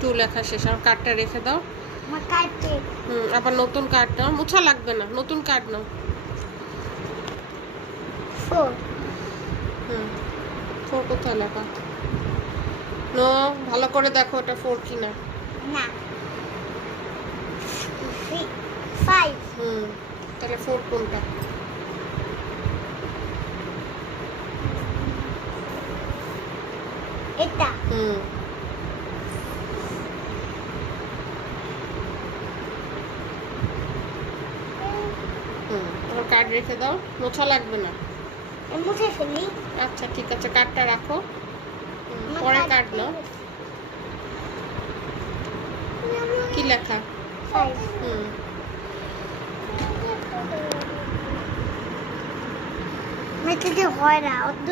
Two লেখা শেষ। আর কার্ডটা রেখে দাও। হুম আবার নতুন কার্ড নাও মুছা লাগবে না নতুন কার্ড নাও। ফোর হুম ফোর কোথায় লেখা? নো ভালো করে দেখো এটা ফোর কিনা। না। ফাইভ হুম তাহলে ফোর কোনটা? এটা। হুম। হুম তোমার কার্ড রেখে দাও। মোছা লাগবে না। মুছে ফেলি। আচ্ছা ঠিক আছে কার্ডটা রাখো। পরে কার্ড নাও। কি লেখা? হুম। হয় না অত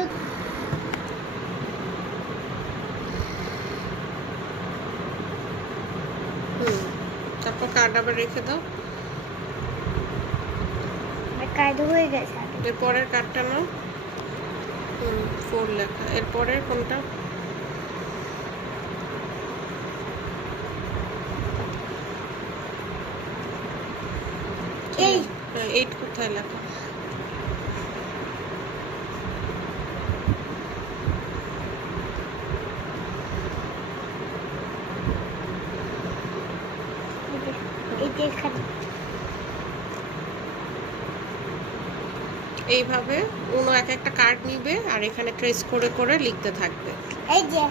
হুম তারপর কার্ড আবার রেখে দাও। কাজ হয়ে গেছে। এর পরের কার্ডটা নাও। ফোর লেখা। এর পরের কোনটা? এই। এইট কোথায় লেখা? এই যে এখানে। এইভাবে উনো এক একটা কার্ড নিবে আর এখানে ট্রেস করে করে লিখতে থাকবে। এই যে